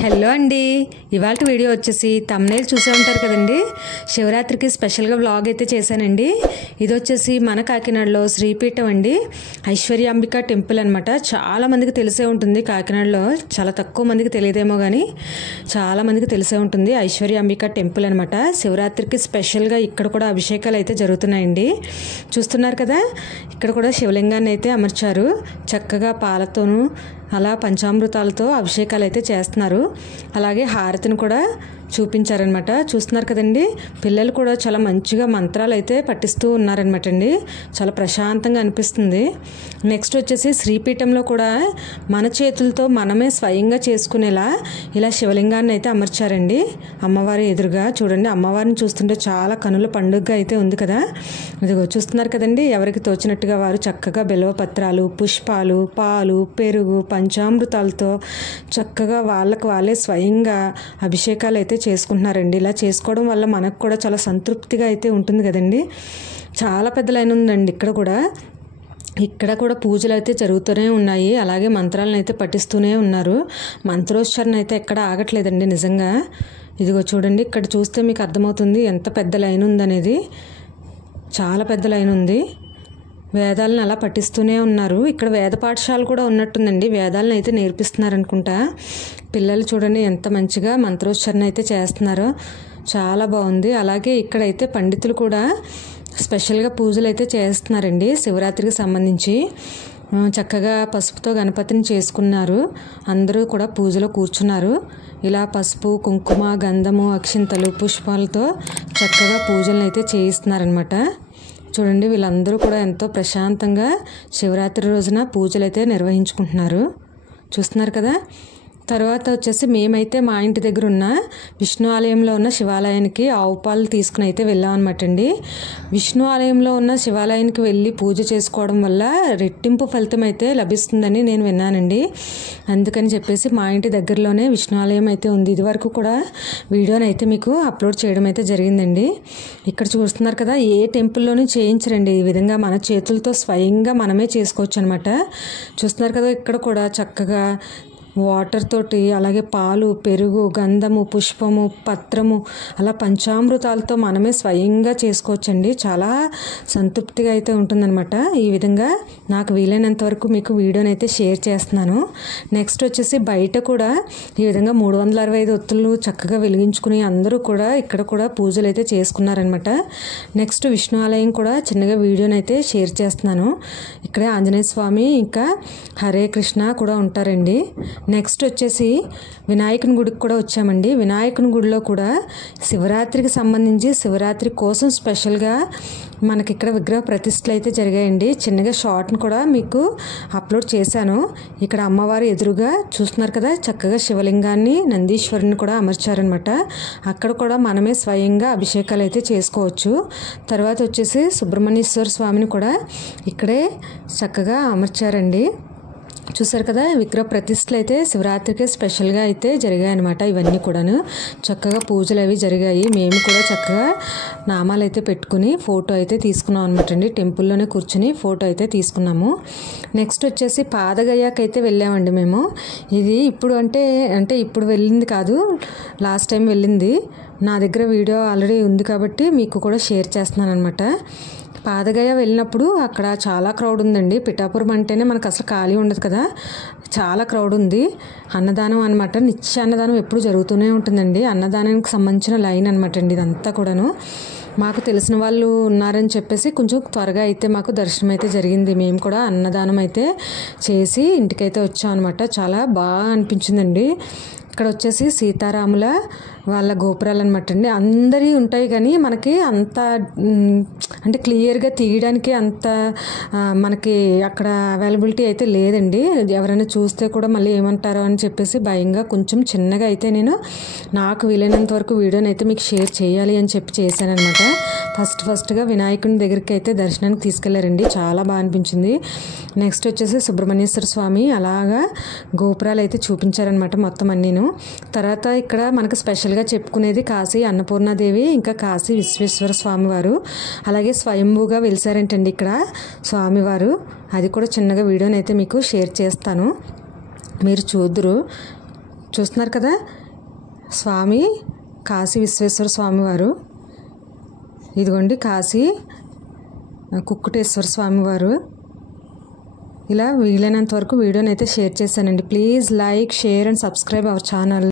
Hello అండి, ఇవాళ video వచ్చేసి తమ్నైల్ చూసే ఉంటారు కదండి. శివరాత్రికి స్పెషల్గా వ్లాగ్ అయితే చేశానండి. ఇది వచ్చేసి మన కాకినాడలో శ్రీపీఠం అండి, ఐశ్వర్యాంబిక టెంపుల్ అనమాట. చాలా మందికి తెలిసే ఉంటుంది. కాకినాడలో చాలా తక్కువ మందికి తెలియదేమో కానీ చాలా మందికి తెలిసే ఉంటుంది. ఐశ్వర్యాంబిక టెంపుల్ అనమాట. శివరాత్రికి స్పెషల్గా ఇక్కడ కూడా అభిషేకాలు అయితే జరుగుతున్నాయండి. చూస్తున్నారు కదా, ఇక్కడ కూడా శివలింగాన్ని అయితే అమర్చారు. చక్కగా పాలతోనూ అలా పంచామృతాలతో అభిషేకాలు అయితే చేస్తున్నారు. అలాగే హారతిని కూడా చూపించారనమాట. చూస్తున్నారు కదండి, పిల్లలు కూడా చాలా మంచిగా మంత్రాలు అయితే పఠిస్తూ ఉన్నారనమాట అండి. చాలా ప్రశాంతంగా అనిపిస్తుంది. నెక్స్ట్ వచ్చేసి శ్రీపీఠంలో కూడా మన చేతులతో మనమే స్వయంగా చేసుకునేలా ఇలా శివలింగాన్ని అయితే అమర్చారండి. అమ్మవారి ఎదురుగా చూడండి, అమ్మవారిని చూస్తుంటే చాలా కనుల పండుగగా అయితే ఉంది కదా. ఇదిగో చూస్తున్నారు కదండి, ఎవరికి తోచినట్టుగా వారు చక్కగా బిల్వపత్రాలు, పుష్పాలు, పాలు, పెరుగు, పంచామృతాలతో చక్కగా వాళ్ళకు వాళ్ళే స్వయంగా అభిషేకాలు అయితే చేసుకుంటున్నారండి. ఇలా చేసుకోవడం వల్ల మనకు కూడా చాలా సంతృప్తిగా అయితే ఉంటుంది కదండి. చాలా పెద్ద లైన్ ఉందండి. ఇక్కడ కూడా పూజలు అయితే జరుగుతూనే ఉన్నాయి. అలాగే మంత్రాలను అయితే పఠిస్తూనే ఉన్నారు. మంత్రోచ్చారణ అయితే ఎక్కడ ఆగట్లేదండి నిజంగా. ఇదిగో చూడండి, ఇక్కడ చూస్తే మీకు అర్థమవుతుంది ఎంత పెద్ద లైన్ ఉందనేది. చాలా పెద్ద లైన్ ఉంది. వేదాలను అలా పఠిస్తూనే ఉన్నారు. ఇక్కడ వేద పాఠశాల కూడా ఉన్నట్టుందండి. వేదాలను అయితే నేర్పిస్తున్నారనుకుంటా. పిల్లలు చూడండి ఎంత మంచిగా మంత్రోచ్చారణ అయితే చేస్తున్నారో, చాలా బాగుంది. అలాగే ఇక్కడైతే పండితులు కూడా స్పెషల్గా పూజలు అయితే చేస్తున్నారండి. శివరాత్రికి సంబంధించి చక్కగా పసుపుతో గణపతిని చేసుకున్నారు. అందరూ కూడా పూజలో కూర్చున్నారు. ఇలా పసుపు, కుంకుమ, గంధము, అక్షింతలు, పుష్పాలతో చక్కగా పూజలను అయితే చేయిస్తున్నారనమాట. చూడండి, వీళ్ళందరూ కూడా ఎంతో ప్రశాంతంగా శివరాత్రి రోజున పూజలు అయితే నిర్వహించుకుంటున్నారు. చూస్తున్నారు కదా. తర్వాత వచ్చేసి మేమైతే మా ఇంటి దగ్గర ఉన్న విష్ణు ఆలయంలో ఉన్న శివాలయానికి ఆవు పాలు తీసుకుని అయితే వెళ్ళాం అనమాట అండి. విష్ణు ఆలయంలో ఉన్న శివాలయానికి వెళ్ళి పూజ చేసుకోవడం వల్ల రెట్టింపు ఫలితం అయితే లభిస్తుందని నేను విన్నానండి. అందుకని చెప్పేసి మా ఇంటి దగ్గరలోనే విష్ణు ఆలయం అయితే ఉంది. ఇదివరకు కూడా వీడియోని అయితే మీకు అప్లోడ్ చేయడం అయితే జరిగిందండి. ఇక్కడ చూస్తున్నారు కదా, ఏ టెంపుల్లోనూ చేయించరండి. ఈ విధంగా మన చేతులతో స్వయంగా మనమే చేసుకోవచ్చు అనమాట. చూస్తున్నారు కదా, ఇక్కడ కూడా చక్కగా వాటర్ తోటి, అలాగే పాలు, పెరుగు, గంధము, పుష్పము, పత్రము, అలా పంచామృతాలతో మనమే స్వయంగా చేసుకోవచ్చండి. చాలా సంతృప్తిగా అయితే ఉంటుందన్నమాట. ఈ విధంగా నాకు వీలైనంత వరకు మీకు వీడియోని అయితే షేర్ చేస్తున్నాను. నెక్స్ట్ వచ్చేసి బయట కూడా ఈ విధంగా 365 ఒత్తులు చక్కగా వెలిగించుకుని అందరూ కూడా ఇక్కడ కూడా పూజలు అయితే చేసుకున్నారనమాట. నెక్స్ట్ విష్ణు ఆలయం కూడా చిన్నగా వీడియోని అయితే షేర్ చేస్తున్నాను. ఇక్కడే ఆంజనేయ స్వామి ఇంకా హరే కృష్ణ కూడా ఉంటారండి. నెక్స్ట్ వచ్చేసి వినాయకుని గుడికి కూడా వచ్చామండి. వినాయకుని గుడిలో కూడా శివరాత్రికి సంబంధించి శివరాత్రి కోసం స్పెషల్గా మనకి ఇక్కడ విగ్రహ ప్రతిష్టలు అయితే జరిగాయండి. చిన్నగా షార్ట్ని కూడా మీకు అప్లోడ్ చేశాను. ఇక్కడ అమ్మవారి ఎదురుగా చూస్తున్నారు కదా, చక్కగా శివలింగాన్ని, నందీశ్వరుని కూడా అమర్చారనమాట. అక్కడ కూడా మనమే స్వయంగా అభిషేకాలు అయితే చేసుకోవచ్చు. తర్వాత వచ్చేసి సుబ్రహ్మణ్యేశ్వర స్వామిని కూడా ఇక్కడే చక్కగా అమర్చారండి. చూసారు కదా, విగ్రహ ప్రతిష్టలు అయితే శివరాత్రికి స్పెషల్గా అయితే జరిగాయి అనమాట. ఇవన్నీ కూడాను చక్కగా పూజలు అవి జరిగాయి. మేము కూడా చక్కగా నామాలు అయితే పెట్టుకుని ఫోటో అయితే తీసుకున్నాం అనమాట అండి. టెంపుల్లోనే కూర్చుని ఫోటో అయితే తీసుకున్నాము. నెక్స్ట్ వచ్చేసి పాదగయాకైతే వెళ్ళామండి మేము. ఇది అంటే ఇప్పుడు వెళ్ళింది కాదు, లాస్ట్ టైం వెళ్ళింది. నా దగ్గర వీడియో ఆల్రెడీ ఉంది కాబట్టి మీకు కూడా షేర్ చేస్తున్నాను అనమాట. పాదగయ వెళ్ళినప్పుడు అక్కడ చాలా క్రౌడ్ ఉందండి. పిఠాపురం అంటేనే మనకు అసలు ఖాళీ ఉండదు కదా, చాలా క్రౌడ్ ఉంది. అన్నదానం అనమాట, నిత్య అన్నదానం ఎప్పుడు జరుగుతూనే ఉంటుందండి. అన్నదానానికి సంబంధించిన లైన్ అనమాట అండి ఇదంతా కూడాను. మాకు తెలిసిన వాళ్ళు ఉన్నారని చెప్పేసి కొంచెం త్వరగా అయితే మాకు దర్శనం అయితే జరిగింది. మేము కూడా అన్నదానం అయితే చేసి ఇంటికైతే వచ్చాం అనమాట. చాలా బాగా అనిపించిందండి. ఇక్కడ వచ్చేసి సీతారాముల వాళ్ళ గోపురాలు అనమాట అండి. అందరి ఉంటాయి కానీ మనకి అంత అంటే క్లియర్గా తీయడానికి అంత మనకి అక్కడ అవైలబిలిటీ అయితే లేదండి. ఎవరైనా చూస్తే కూడా మళ్ళీ ఏమంటారో అని చెప్పేసి భయంగా కొంచెం చిన్నగా అయితే నేను నాకు వీలైనంత వరకు వీడియోని అయితే మీకు షేర్ చేయాలి అని చెప్పి చేశాను అనమాట. ఫస్ట్గా వినాయకుని దగ్గరికి అయితే దర్శనానికి తీసుకెళ్లారండి. చాలా బాగా అనిపించింది. నెక్స్ట్ వచ్చేసి సుబ్రహ్మణ్యేశ్వర స్వామి అలాగా గోపురాలు అయితే చూపించారనమాట మొత్తం అన్నీను. తర్వాత ఇక్కడ మనకు స్పెషల్గా చెప్పుకునేది కాశీ అన్నపూర్ణాదేవి, ఇంకా కాశీ విశ్వేశ్వర స్వామివారు అలాగే స్వయంభూగా వెలిసారంటండి ఇక్కడ స్వామివారు. అది కూడా చిన్నగా వీడియోని అయితే మీకు షేర్ చేస్తాను, మీరు చూద్దురు. చూస్తున్నారు కదా, స్వామి కాశీ విశ్వేశ్వర స్వామి వారు. ఇదిగోండి కాశీ కుక్కుటేశ్వర స్వామి వారు. ఇలా వీలైనంత వరకు వీడియోని అయితే షేర్ చేశానండి. Please like, share and subscribe our channel.